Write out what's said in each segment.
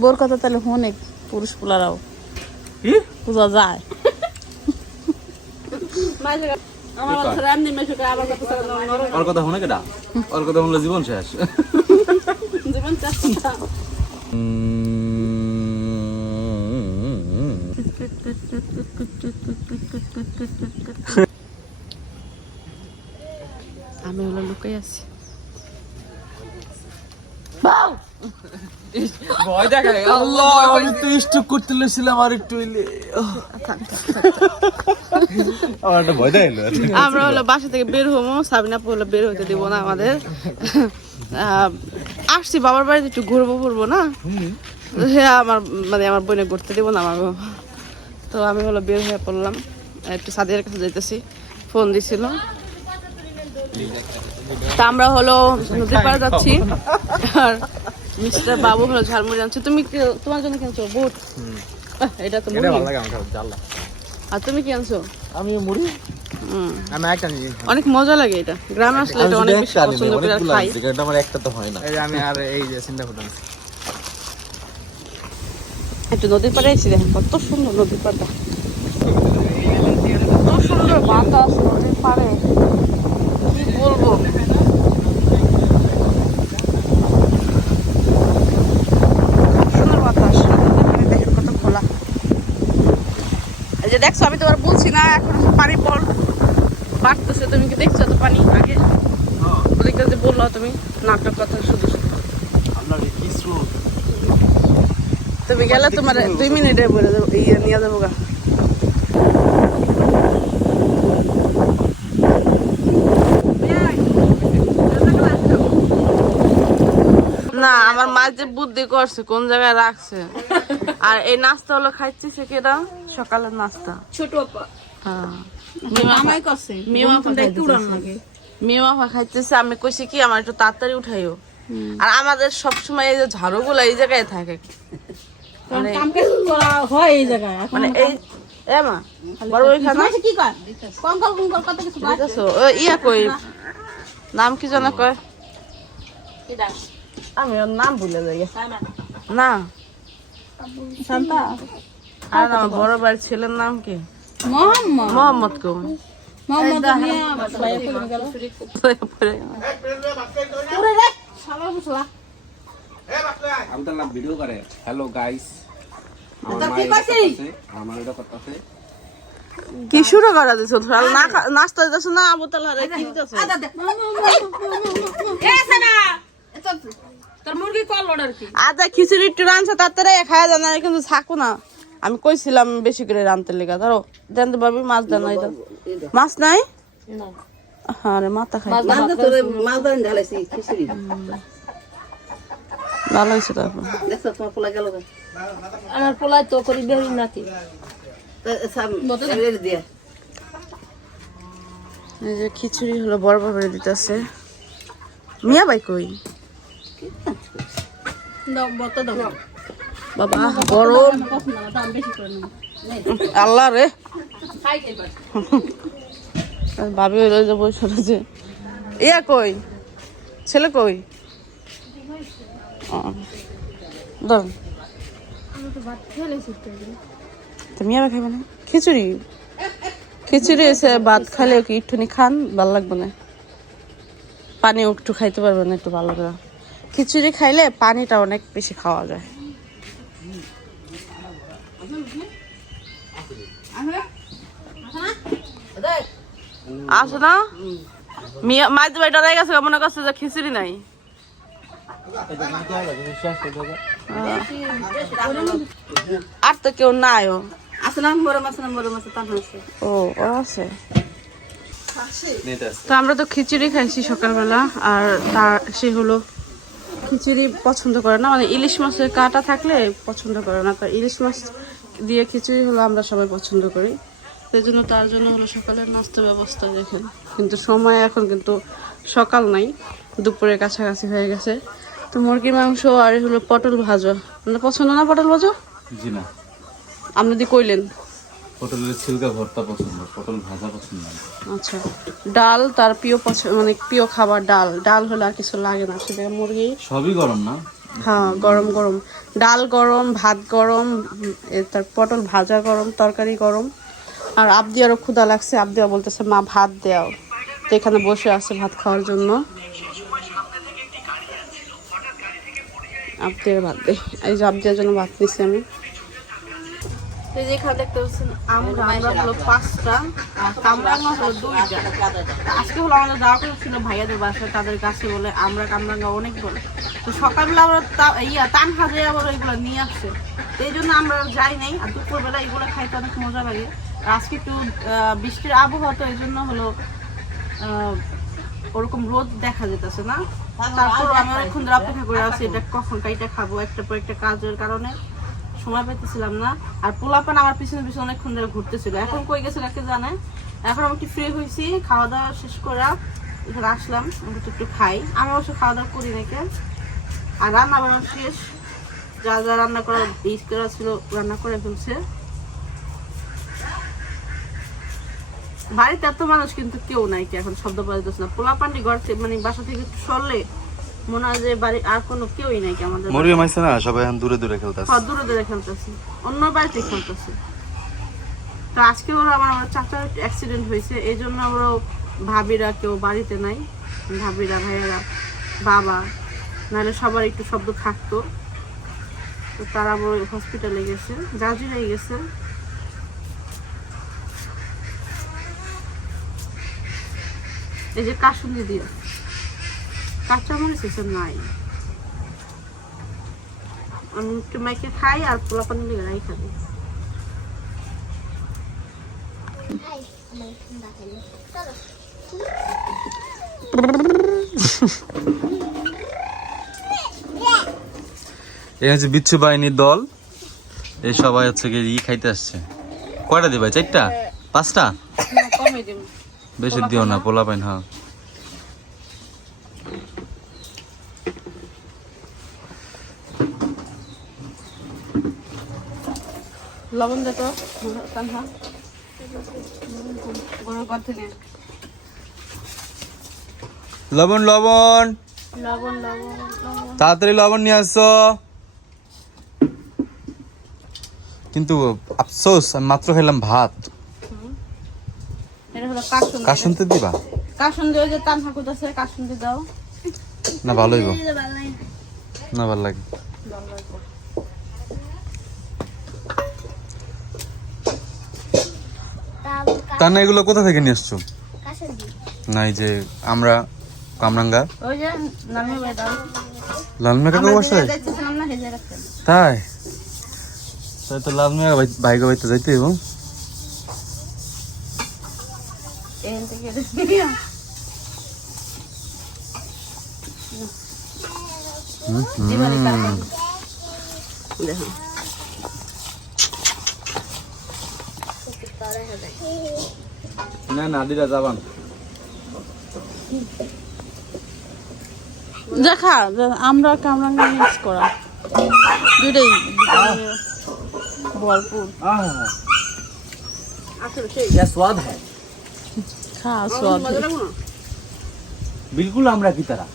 Bore কথা তাহলে হনে পুরুষ পোলারাও। পূজা যায়। ওর কথা কেটা ওর কথা শুনলে জীবন শেষ। জীবন আমি হলো লুকাই আছি। ভয় দেখা আল্লাহ আমি তো স্টক করতে লেছিলাম আর একটু হইলে। আমার একটা ভয় দেখাইলো। আমরা হলো বাসা থেকে বের হব সাবিনা হলো বের হতে দিব না আমাদের। আসছি বাবার বাড়িতে একটু ঘুরবো ঘুরবো না? হ্যাঁ আমার মানে আমার বোনে ঘুরতে দিব না আমার তো আমি হলো বের হয়ে পড়লাম। একটু সাদিয়ার কাছে যাইতেছি। ফোন দিছিল। তা আমরা হলো নদীর পাড়ে যাচ্ছি। আর মিস্টার বাবু হলো ঝালমুড়ি আনছে। তুমি তোমার জন্য কিনছো বুট? এটা তো মুড়ি। আর তুমি কি আনছো? আমি মুড়ি? আমি একটা নিয়ে অনেক মজা লাগে এটা। গ্রামে আসলে এটা অনেক বেশি পছন্দ করে আর খাই। আমার একটা তো হয় না। এই আমি আর এই যে চিন্তা করলাম একটু নদীর পাড়ে এসে দেখেন কত সুন্দর নদীর পাড়টা। কত সুন্দর বাতাস নদীর পাড়ে। কি বলব সুন্দর বাতাস নদীর পাড়ে দেখেন কত খোলা এই যে দেখছ আমি তোমার বলছি না এখন পানি পর বাড়তেছে। তুমি কি দেখছ তো পানি? আগে ওদিকে যে বলল তুমি নাটক কথা শুধু তুমি গেলে তোমার দুই মিনিটে বলে দেবো ইয়ে নিয়ে যাব গা। না আমার মা যে বুদ্ধি করছে কোন জায়গায় রাখছে। আর এই নাস্তা হলো খাইতেছে কেটা সকালের নাস্তা। ছোট আপা। হ্যাঁ। আমাই মেওয়া মেয়ে উড়ান লাগে। মেয়ে খাইতেছে আমি কইছি কি আমার একটু তাড়াতাড়ি উঠাইও। আর আমাদের সবসময় এই যে ঝাড়ুগুলো এই জায়গায় থাকে। কারণ কাম কাজ করা হয় এই জায়গায়। মানে এই এ মা বড় ওইখানে কি কর কঙ্কল কঙ্কল কত কিছু বাদ ইয়া কই? নাম কি জানা কয়? আমি ওর নাম ভুলে যাই। না। শান্তা আর আমার বড় ভাইয়ের ছেলের নাম কি? মোহাম্মদ। মোহাম্মদ কো মোহাম্মদ মিয়া ভাইয়া কই গেল। পুরে রে। শালা বুঝলা আমি তো না ভিডিও করে। হ্যালো গাইস আমার এটা কথা আছে। কি শুরু করা দিছো? তোরা না নাস্তা আবু তালা রে কি দিতেছো? এ সানা! তোর মুরগি কল অর্ডার কি? আদা খিচুড়ি একটু রাঁধছো তাড়াতাড়ি খাওয়া যায় না কিন্তু থাকো না। আমি কইছিলাম বেশি করে রাঁধতে লেগে ধরো জানতে পারবি মাছ দেন নাই মাছ নাই? না। হ্যাঁ রে মাথা খাই মাছ তোর মাছ ধরে ঢালাইছি খিচুড়ি। ভালো হয়েছে তারপর আমার পোলাই তো করি বেরি নাতি। দিয়ে। এই যে খিচুড়ি হলো বড় বাবারে দিতেছে। মিয়া ভাই কই? দাও বত দাও। বাবা, গরম। আল্লাহ রে। ভাবি হইল যে বসে রয়েছে। ইয়া কই? ছেলে কই? ধরুন তো মিয়া খাইবে না? খিচুড়ি? খিচুড়ি এসে ভাত খালে কি একটুখানি খান? ভালো লাগবে না। পানি একটু খাইতে পারবে না, একটু ভালো করে খিচুড়ি খাইলে পানিটা অনেক বেশি খাওয়া যায়। আসো না? মিয়া মাছ ভাই ডরাই গেছে মনে করছে যে খিচুড়ি নাই। আর তো কেউ নাই ও। আছে। তো আমরা তো খিচুড়ি খাইছি সকালবেলা আর তার সে হলো খিচুড়ি পছন্দ করে না। মানে ইলিশ মাছের কাঁটা থাকলে পছন্দ করে না। তো ইলিশ মাছ দিয়ে খিচুড়ি হলো আমরা সবাই পছন্দ করি। সেই জন্য তার জন্য হলো সকালের নাস্তা ব্যবস্থা দেখেন। কিন্তু সময় এখন কিন্তু সকাল নাই দুপুরের কাছাকাছি হয়ে গেছে। তো মুরগির মাংস আর হলো পটল ভাজা। আপনার পছন্দ না পটল ভাজা? জি না। আপনি দি কইলেন। পটলের ছিলকা ভর্তা পছন্দ পটল ভাজা পছন্দ না। আচ্ছা ডাল তার প্রিয় পছন্দ মানে প্রিয় খাবার ডাল। ডাল হলে আর কিছু লাগে না সেটা মুরগি। সবই গরম না? হ্যাঁ গরম গরম। ডাল গরম ভাত গরম তার পটল ভাজা গরম তরকারি গরম। আর আবদি আরও ক্ষুদা লাগছে আবদিয়া বলতেছে, মা, ভাত দেও। তো এখানে বসে আছে ভাত খাওয়ার জন্য। আবদিয়ার ভাত দে। এই যে আবদিয়ার জন্য ভাত নিছি আমি। দেখতে আমরা আজকে হলো আমাদের ভাইয়াদের তাদের কাছে বলে, আমরা অনেক বলে। তো সকালবেলা আবার নিয়ে আসছে। এই জন্য আমরা যাই নাই, আর দুপুরবেলা এগুলো খাইতে অনেক মজা লাগে। আজকে একটু বৃষ্টির আবহাওয়া তো এই জন্য হলো ওরকম রোদ দেখা যেতেছে না। তারপর আমি অনেকক্ষণ ধরে অপেক্ষা করে আছি, এটা কখন কাইটা খাব একটা পর একটা কাজের কারণে সময় পাইতেছিলাম না। আর পোলাপান আমার পিছনে পিছনে অনেকক্ষণ ধরে ঘুরতেছিল। এখন কই গেছে কাকে জানে? এখন আমি একটু ফ্রি হয়েছি খাওয়া দাওয়া শেষ করে এখানে আসলাম একটু একটু খাই। আমি অবশ্য খাওয়া দাওয়া করি নাকি আর রান্না বান্না শেষ। যা যা রান্না করা ইস করা ছিল রান্না করে ফেলছে। বাড়িতে এত মানুষ কিন্তু কেউ নাই কি এখন শব্দ পাওয়া যাচ্ছে না। পোলা পান্ডি ঘর মানে বাসা থেকে একটু সরলে মনে হয় যে বাড়ি আর কোনো কেউই নাই কি আমাদের মরিয়ম আইছে না? সবাই এখন দূরে দূরে খেলতেছে। হ্যাঁ, দূরে দূরে খেলতেছে। অন্য বাড়িতে খেলতেছে। তো আজকে ওরা আমার আমার চাচার অ্যাক্সিডেন্ট হয়েছে। এই জন্য ওরা ভাবিরা কেউ বাড়িতে নাই। ভাবিরা ভাইয়েরা বাবা। নাহলে সবার একটু শব্দ থাকতো। তো তারা বড় হসপিটালে গেছে। জাজিরাই গেছে। এই যে কাশুন্দি দিয়ে। কাঁচা মরিচ এসে নাই। আমি একটু মাইকে খাই আর পোলা পানি লেগে রাই খাব। এই হচ্ছে বিচ্ছু বাহিনীর দল। এই সবাই হচ্ছে ই খাইতে আসছে। কয়টা দিবা চারটা? পাঁচটা? কমে দিব। বেশি দিও না পোলা পাইন হ্যাঁ। লবণ দে তো কানহা গরম করতে নে লবণ লবণ। লবণ লবণ লবণ। তাড়াতাড়ি লবণ নিয়ে আসো। কিন্তু আফসোস আমি মাত্র খেলাম ভাত। এটা হলো কাসুন কাশুনতে দিবা? কাসুন দিয়ে ওই যে তান হাকুত আছে কাসুন দিয়ে দাও না ভালোই গো না ভালো লাগে। তা না এগুলো কোথা থেকে নিয়ে আসছো? না এই যে আমরা কামরাঙ্গা? ওই যে নামে বাই দাও। লাল মেঘা আমরা বাসায়? তাই? তাই তো লাল মেঘা ভাইগা বাইতে যাইতে এবং এখান থেকে দিয়ে দিবালি কাটবেন না না দিদা যাবান দেখা আমরা কামরাঙ্গা মিক্স করা। দুটাই ভরপুর আসলে সেই স্বাদ হ্যাঁ है খা স্বাদ बिल्कुल আমরা की तरह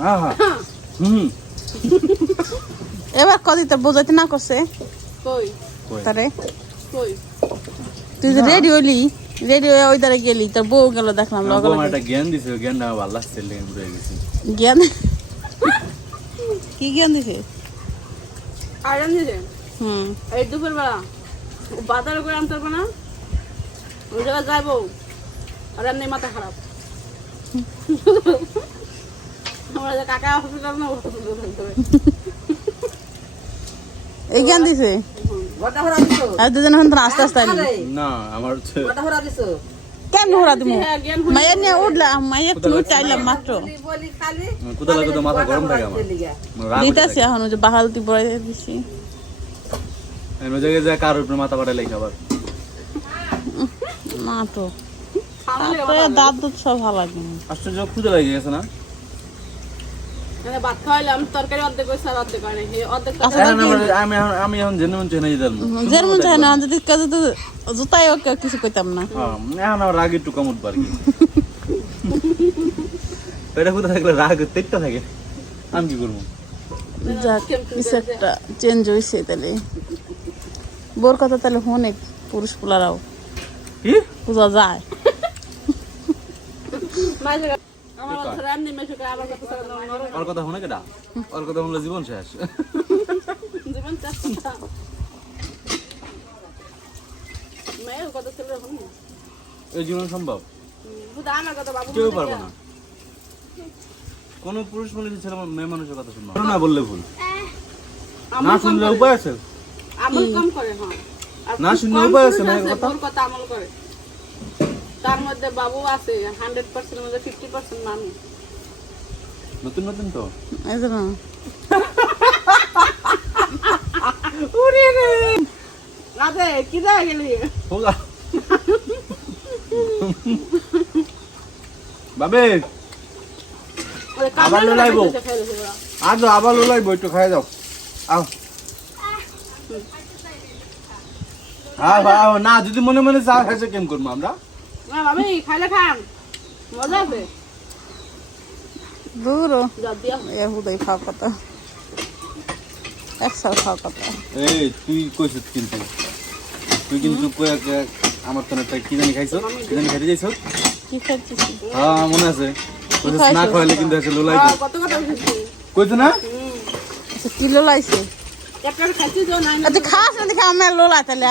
हाँ हाँ हम्म এবার কদিতে বোঝাইতে না করছে কই তারে কই তুই যে রেডি হইলি রেডি হয়ে ওই দ্বারা গেলি তোর বউ গেল দেখলাম লগে আমার লগে একটা জ্ঞান দিছে জ্ঞানটা আমার ভালো লাগছে লেগে ঘুরে গেছি জ্ঞান কি জ্ঞান দিছে আয়রন দিছে হুম। এই দুপুর বেলা বাজার করে আনতে পারব না? ওই জায়গায় যাইবো। আর এমনি মাথা খারাপ। আমরা যে কাকা হসপিটাল না এই জ্ঞান দিছে? আর দুজন এখন আস্তে আস্তে না আমার কেন হরা দিমু? মায়ের নিয়ে উঠলাম মায়ের তুমি আইলাম মাত্র। দিতেছি এখন যে বাহালতি বড়াই দিছি। জায়গায় যায় উপরে মাথা পাঠাই লেখা আবার। না তো। তারপরে দাঁত দুধ সব ভালো লাগে আশ্চর্য খুঁজে লাগে গেছে না? মানে আর আচ্ছা, আমি এখন মন মন চায় না যদি কাজে তো জুতাই ওকে কিছু কইতাম না। হ্যাঁ এখন আমার রাগ একটু কম উঠবার কি। পেটে ফুটে থাকলে রাগ তেটটা থাকে। আমি কি করব? যাক কিছু একটা চেঞ্জ হয়েছে তাহলে। বোর কথা তাহলে অনেক পুরুষ পোলারাও। বোঝা যায়। ওর কথা শুনে কেটা ওর কথা শুনলে জীবন শেষ। এই জীবন সম্ভব? কেউ পারব না। কোন পুরুষ মানুষের ছেলে মেয়ে মানুষের কথা শুনব না। বললে ভুল। না শুনলে উপায় আছে? আমল কম করে হ্যাঁ। না খুব উপায় আছে না, কথা? কথা আমল করে। তার মধ্যে বাবু আছে হান্ড্রেড পার্সেন্টের মধ্যে ফিফটি পার্সেন্ট মানুষ। নতুন নতুন তো? আরে কি দেয় গেলি? হোগা বাবে। আবার লোলাইবো। আবার বইটো খাই যাও আও। না যদি মনে মনে চা খাইছে কেম করব আমরা? না খাইলে খান মজা আছে দূর এ হুদাই খাওয়া কথা। একশো খাওয়া কথা। এই তুই কইছিস কিন্তু। তুই কিন্তু আমার তো একটা কি জানি খাইছ? কি জানি খাইতে যাইছ কি হ্যাঁ মনে আছে। না খাওয়াইলে কিন্তু আছে লোলাই কত কথা বুঝেছি না? আচ্ছা কিলো লাইছে একটা খাইছি তো নাই না আচ্ছা খাস না দেখে আমার লোলা তাহলে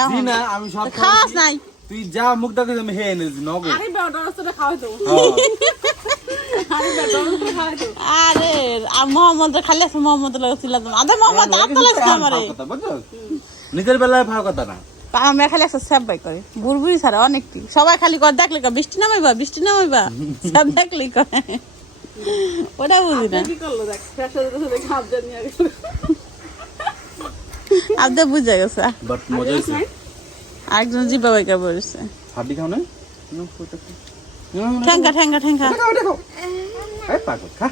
আমি সব খাস নাই। তুই যা মুখ ডাকে আমি হে এনে দিছি নগদ। আরে বেটা খাওয়াই তো হ্যাঁ আরে মোহাম্মদ খালি আছে মোহাম্মদ লাগছিল আদে মোহাম্মদ আর তো লাগছে আমারে। নিজের বেলায় ভালো কথা না। আমরা খালি একটা স্যাপ বাই করে। বুড়বুড়ি ছাড়া অনেকটি। সবাই খালি করে দেখলে কয়, বৃষ্টি নামাইবা বৃষ্টি নামাইবা। স্যাপ দেখলেই করে ওটা বুঝি না। আদে বুঝা গেছে। বাট মজা হয়েছে। আরেকজন বলেছে হাড্ডি খাও না খাও, ওটা খাও। এই পাগল, খা।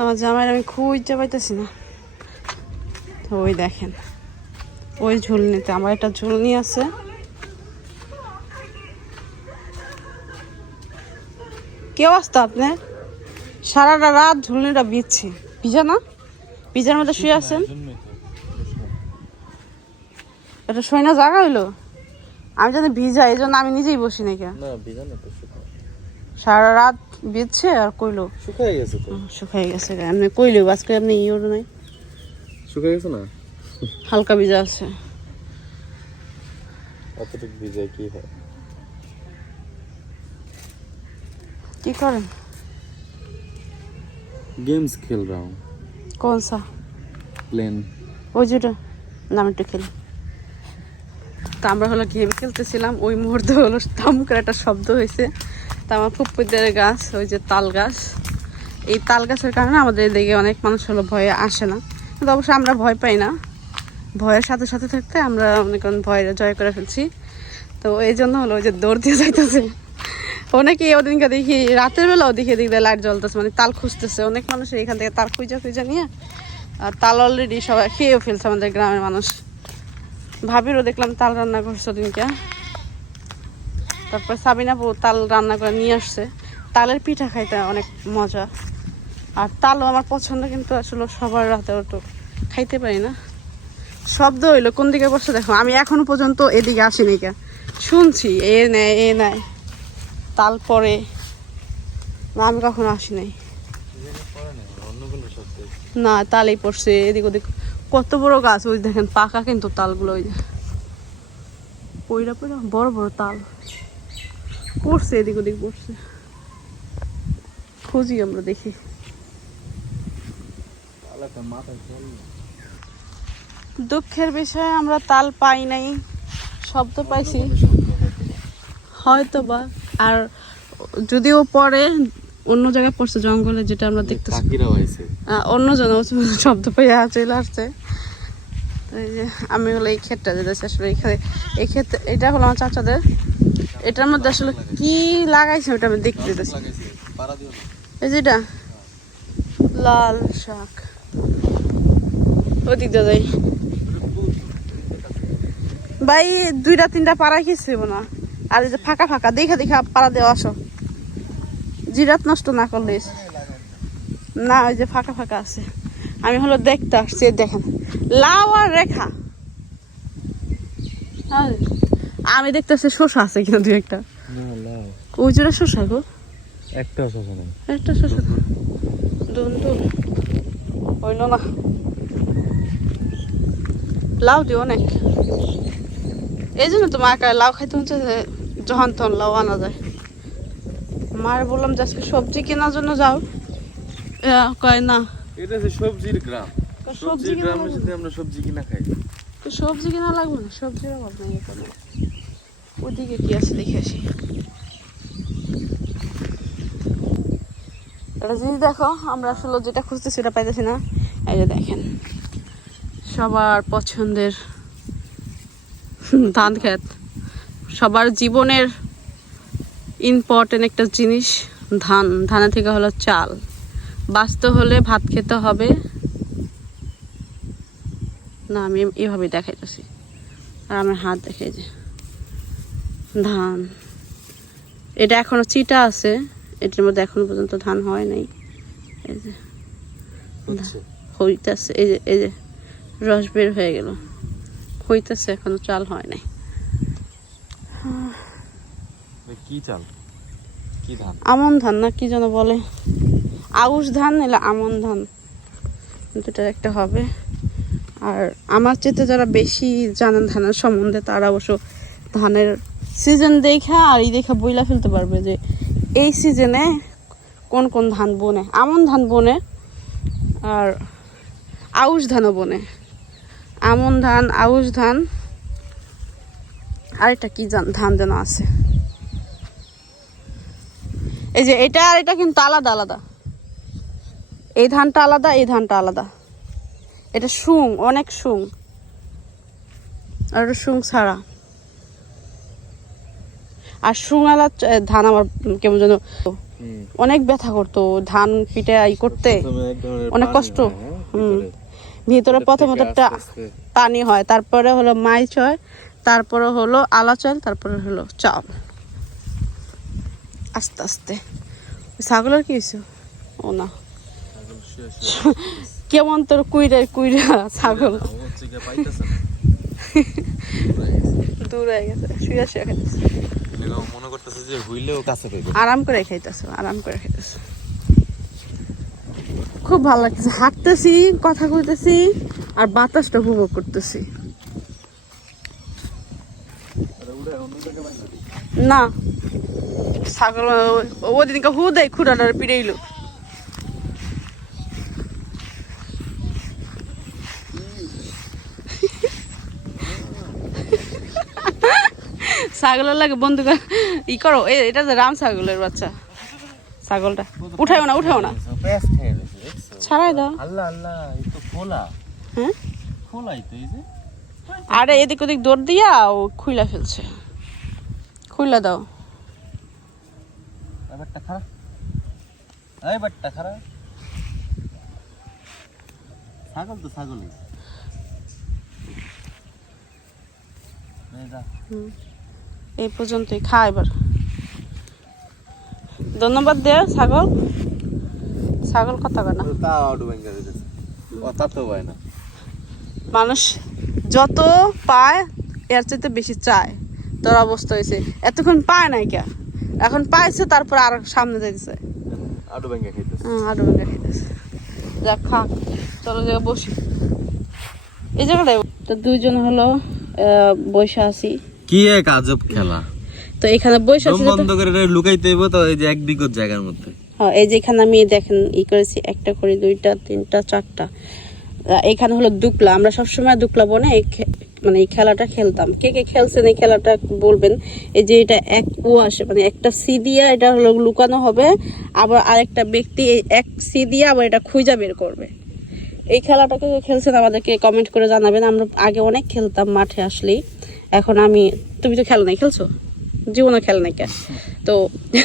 আমার জামাইয়ের আমি খুব ইচ্ছা পাইতেছি না। তো ওই দেখেন ওই ঝুলনিতে আমার একটা ঝুলনি আছে। কেউ আসতো আপনি সারাটা রাত ঝুলনিটা বিচ্ছে। ভিজা না ভিজার মধ্যে শুয়ে আছেন? এটা শুয়ে না জায়গা হইল? আমি যদি ভিজা এই জন্য আমি নিজেই বসি নাকি সারা রাত বিচ্ছে আর কইলো। শুকায় গেছে শুকাই গেছে। এমনি কইলো আজকে এমনি ইওর নাই। শুকায় গেছে না? হালকা ভিজা আছে। অতটুকু ভিজে কি হয়? কি করেন? गेम्स खेल रहा हूँ কোন সা प्लेन ওই যেটা নাম একটু খেলি তা আমরা হলো গেম খেলতেছিলাম ওই মুহূর্তে হলো থাম করে একটা শব্দ হয়েছে তা আমার ফুপ্পুদের গাছ ওই যে তাল গাছ এই তাল গাছের কারণে আমাদের এদিকে অনেক মানুষ হলো ভয়ে আসে না কিন্তু অবশ্যই আমরা ভয় পাই না ভয়ের সাথে সাথে থাকতে আমরা অনেক ভয় জয় করে ফেলছি তো এই জন্য হলো ওই যে দৌড় দিয়ে যাইতেছে অনেকে ওদিনকে দেখি, রাতের বেলাও দেখি দেখি লাইট জ্বলতেছে মানে তাল খুঁজতেছে। অনেক মানুষ এখান থেকে তাল খুঁজা খুঁজা নিয়ে আর তাল অলরেডি সবাই খেয়েও ফেলছে আমাদের গ্রামের মানুষ। ভাবিরও দেখলাম তাল রান্না করছে ওদিনকে। তারপর সাবিনা বউ তাল রান্না করে নিয়ে আসছে। তালের পিঠা খাইতে অনেক মজা। আর তালও আমার পছন্দ, কিন্তু আসলে সবার রাতে ওটু খাইতে পারি না। শব্দ হইল, কোন দিকে বসে দেখো? আমি এখনও পর্যন্ত এদিকে আসিনি কে। শুনছি, এ নেয় এ নেয় তাল পরে না আমি কখনো আসি নাই না, তালেই পড়ছে, এদিক ওদিক। কত বড় গাছ, ওই দেখেন, পাকা কিন্তু তালগুলো ওই পইরা পইরা, বড় বড় তাল। পড়ছে, এদিক ওদিক পড়ছে। খুঁজি আমরা দেখি। দুঃখের বিষয়ে আমরা তাল পাই নাই, শব্দ পাইছি। হয়তো বা আর যদিও পরে অন্য জায়গায় পড়ছে জঙ্গলে যেটা আমরা দেখতেছি। অন্য অন্যজন শব্দ পাইয়া চলে আসছে। যে আমি হলো এই ক্ষেতটা যেতেছি আসলে এখানে। এই ক্ষেত এটা হলো আমার চাচাদের। এটার মধ্যে আসলে কি লাগাইছে ওটা আমি দেখতে এই যেটা লাল শাক। ওদিক দিয়ে যাই। ভাই দুইটা তিনটা পাড়া খেয়েছে না আর এই যে ফাঁকা ফাঁকা দেখা দেখা পাড়া দেওয়া আসো। জিরাত নষ্ট না করলে। না ওই যে ফাঁকা ফাঁকা আছে। আমি হলো দেখতে আসছি দেখেন। লাউ আর রেখা। আমি দেখতেছি শসা আছে কিনা দুই একটা। ওই জোড়া শসা গো। একটা শোষণ একটা শসা। দুন না। লাউ দিও অনেক। এই জন্য তো মা লাউ খাইতে হচ্ছে যখন তখন লাউ আনা যায়। মার বললাম যে আজকে সবজি কেনার জন্য যাও। কয় না। এটা হচ্ছে সবজির গ্রাম। সবজি সবজির কেনা গ্রামের আমরা সবজি কিনা খাই। তো সবজি কেনা লাগবে না? সবজির অভাব নেই এখানে। ওদিকে কি আছে দেখে আসি। একটা জিনিস দেখো আমরা আসলে যেটা খুঁজতেছি সেটা পাইতেছি না। এই যে দেখেন সবার পছন্দের ধান খেত সবার জীবনের ইম্পর্টেন্ট একটা জিনিস ধান। ধানের থেকে হলো চাল। বাঁচতে হলে ভাত খেতে হবে। না আমি এভাবে দেখাইতেছি। আর আমার হাত দেখে যে ধান। এটা এখনও চিটা আছে। এটার মধ্যে এখনও পর্যন্ত ধান হয় নাই। এই যে হইতাছে। এই যে এই যে রস বের হয়ে গেল। হইতেছে এখনও চাল হয় নাই। কি চাল? কি ধান? আমন ধান না, কি যেন বলে। আউশ ধান এলে আমন ধান। দুটার একটা হবে। আর আমার চেতে যারা বেশি জানেন ধানের সম্বন্ধে, তারা অবশ্য ধানের সিজন দেখা আর এই দেখা বইলা ফেলতে পারবে যে এই সিজনে কোন কোন ধান বনে। আমন ধান বনে আর আউশ ধানও বনে। আমন ধান, আউশ ধান। আরেকটা কি ধান যেন আছে। এই যে এটা আর এটা কিন্তু আলাদা আলাদা। এই ধানটা আলাদা এই ধানটা আলাদা। এটা শুং অনেক শুং। আর এটা শুং ছাড়া। আর শুঙালা ধান আমার কেমন যেন অনেক ব্যথা করতো ধান পিঠে ই করতে। অনেক কষ্ট। হুম। ভিতরে প্রথমত একটা টানি হয় তারপরে হলো মাইচ হয়। তারপরে হলো আলা চাল, তারপরে হলো চাল আস্তে আস্তে। ছাগলের কি হয়েছে? ও না। কেমন তোর কুইরা কুইরা ছাগল? শুয়ে শুয়ে আরাম করে খাইতেছে, আরাম করে খুব ভালো লাগতেছে। হাঁটতেছি, কথা কইতেছি, আর বাতাসটা উপভোগ করতেছি। না। ছাগল ওদিনকে হু দেয় খুঁড়াটার পিড়েইলো। ছাগলের লাগে বন্ধু ই করো এটা যে রাম ছাগলের বাচ্চা ছাগলটা। উঠাও না উঠাও না। ছাড়াই দাও। আল্লাহ আল্লাহ এই তো খোলা। হ্যাঁ? খোলাই তো এই যে। আরে এদিক ওদিক দৌড় দিয়া ও খুইলা ফেলছে। খুইলা দাও। ব্যাপারটা খারাপ। এই বাট্টা খারাপ। ছাগল তো ছাগলই। এই এই পর্যন্তই খা এবার। ধন্যবাদ দে ছাগল। ছাগল কথা কয় না। তা আউট ব্যাংকে দিতেছে ও তো পায় না। মানুষ যত পায় এর চাইতে বেশি চায়। তোর অবস্থা হয়েছে। এতক্ষণ পায় নাই কে? এখন পাইছে তারপর আর সামনে যাইতেছে। আউট ব্যাংকে খাইতেছে। হ্যাঁ আরও ভেঙে খাইতেছে। যাক খা। চলো জায়গা বসি। এই জায়গাটায় তো দুইজন হলো বইসা আছি। কি এক আজব খেলা। তো এখানে বইসা আছি বন্ধ করে লুকাইতে হইব তো এই যে এক বিগত জায়গার মধ্যে। হ্যাঁ এই যে এখানে আমি দেখেন ই করেছি একটা করে দুইটা তিনটা চারটা। এখানে হলো দুকলা আমরা সবসময় দুকলা বনে মানে এই খেলাটা খেলতাম। কে কে খেলছেন এই খেলাটা বলবেন? এই যে এটা এক আসে মানে একটা সি দিয়া এটা হলো লুকানো হবে, আবার আরেকটা ব্যক্তি এই এক সি দিয়ে আবার এটা খুঁজা বের করবে। এই খেলাটাকে কে খেলছেন আমাদেরকে কমেন্ট করে জানাবেন। আমরা আগে অনেক খেলতাম মাঠে আসলেই। এখন আমি, তুমি তো খেলো নাই, খেলছো? জীবনে খেল নাই কে? তো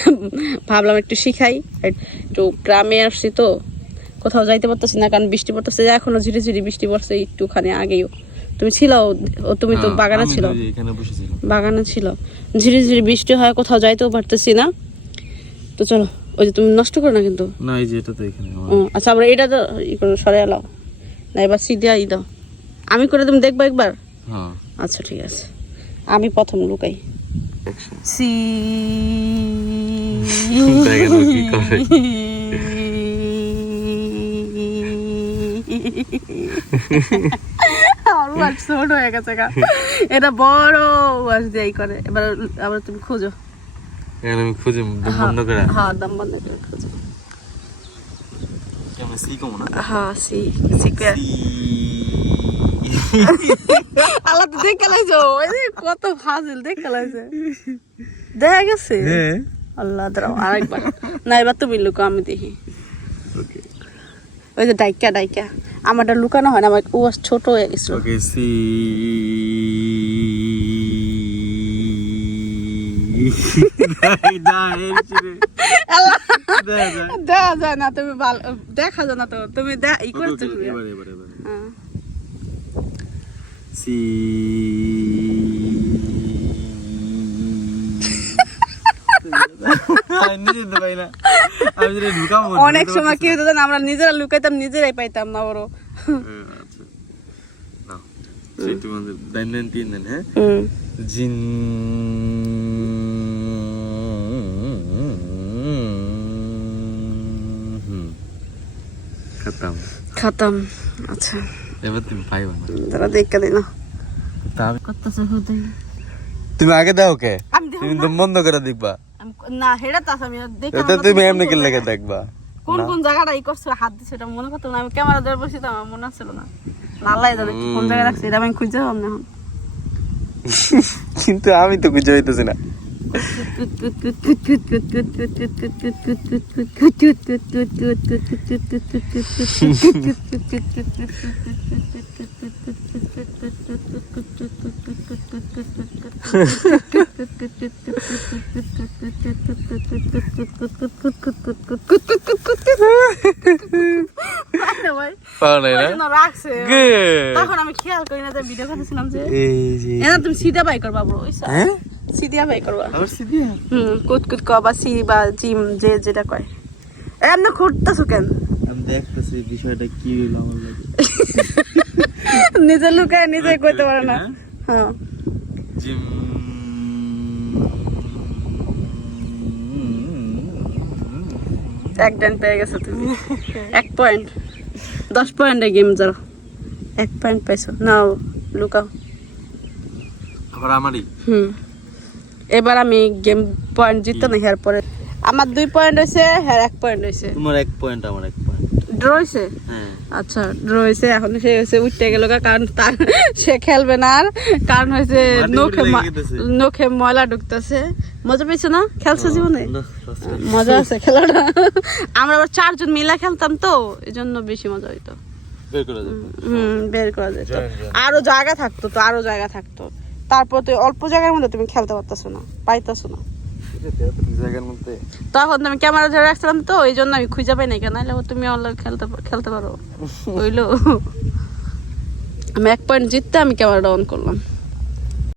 ভাবলাম একটু শিখাই, একটু গ্রামে আসছি তো, কোথাও যাইতে পারতেছি না, কারণ বৃষ্টি পড়তেছে, এখনও ঝিরি ঝিরি বৃষ্টি পড়ছে, একটুখানি আগেও তুমি ছিল তুমি তো হ্যাঁ, বাগানে ছিল বাগানে ছিল ঝিরি ঝিরি বৃষ্টি হয় কোথাও যাইতেও পারতেছি না। তো চলো ওই যে তুমি নষ্ট করো না কিন্তু? না এই যে এটা তো এখানে আচ্ছা আমরা এটা তো ই করো সরে এলাও না এবার সি ই দাও। আমি করে তুমি দেখব একবার? হ্যাঁ। আচ্ছা ঠিক আছে। আমি প্রথম লুকাই। সি দেখেন কি করে। ছোট হয়ে গেছে গা। এটা বড় দিয়েই করে। এবার আবার তুমি খোঁজো। এখন আমি খুঁজে বন্ধ করে হ্যাঁ দাম বন্ধ করে খোঁজো। সি হ্যাঁ সি সিকুয়ার আল্লাহ তো দেখে লাইছো ওই কত ফাজিল দেখে লাইছে। দেখা গেছে? হ্যাঁ আল্লাহ দাঁড়াও আরেকবার। না এবার তুমি লুকো আমি দেখি। ওই যে ডাইকা ডাইকা। আমারটা লুকানো হয় না আমার ও ছোট হয়ে গেছিল। দেখা যায় না তুমি ভালো দেখা যায় না তো তুমি ই করছ। সি অনেক সময় কি হতো জানো, আমরা নিজেরা লুকাইতাম নিজেরাই পাইতাম না বড়। আচ্ছা। হ্যাঁ? হুম। জিন। হুম। খতম। খাতাম আচ্ছা। এবার তুমি পাইবা না। তারা দেখা দিই না। তা আমি তুমি আগে দাও কে তুমি তো বন্ধ করে দেখবা না হেডা তো আমি দেখে এটা তুমি এমনি কি লেগে দেখবা? কোন কোন জায়গাটা ই করছে হাত দিছে এটা মনে করতো না আমি ক্যামেরা ধরে বসে তো আমার মনে আসছিল না। জানে কোন জায়গায় রাখছে এটা আমি খুঁজে পাবো না কিন্তু আমি তো খুঁজে পাইতেছি না। তখন আমি খেয়াল করি না ভিডিও করতেছিলাম যে। তুমি সিধা বাই করবা ব্রো হ্যাঁ? সিধা বাই করবা। হুম কুত কুত ক বা সি বা জিম যে যেটা কয়। এমনি খুঁড়তেছো কেন? আমি দেখতেছি বিষয়টা কি হইল আমার লাগে। নিজে লুকায় নিজে কইতে পারে না। হ্যাঁ। জিম এক ডান পেয়ে গেছো তুমি। এক পয়েন্ট দশ পয়েন্টে গেম যাও এক পয়েন্ট পাইছো। নাও লুকাও। আবার আমারই। হুম। এবার আমি গেম পয়েন্ট জিততে না হের পরে। আমার দুই পয়েন্ট হয়েছে হ্যাঁ এক পয়েন্ট হয়েছে তোমার এক পয়েন্ট আমার এক পয়েন্ট ড্র হয়েছে হ্যাঁ। আচ্ছা ড্র হয়েছে এখন সে হয়েছে উঠতে গেল কারণ তার সে খেলবে না আর কারণ হয়েছে নখে। নখে ময়লা ঢুকতেছে। মজা পেয়েছ না? খেলছো জীবনে। মজা আছে খেলাটা আমরা আবার চারজন মিলা খেলতাম তো এই জন্য বেশি মজা হইতো। বের হুম বের করা যেত। আরও জায়গা থাকতো তো আরও জায়গা থাকতো। তারপর তো অল্প জায়গার মধ্যে তুমি খেলতে পারতেছো না পাইতেছো না। জায়গার মধ্যে তখন তুমি ক্যামেরা ধরে রাখছিলাম তো ওই জন্য আমি খুঁজে পাই নাই কেন? তুমি অনলাইন খেলতে খেলতে পারো। বুঝলো আমি এক পয়েন্ট জিততে আমি ক্যামেরাটা অন করলাম।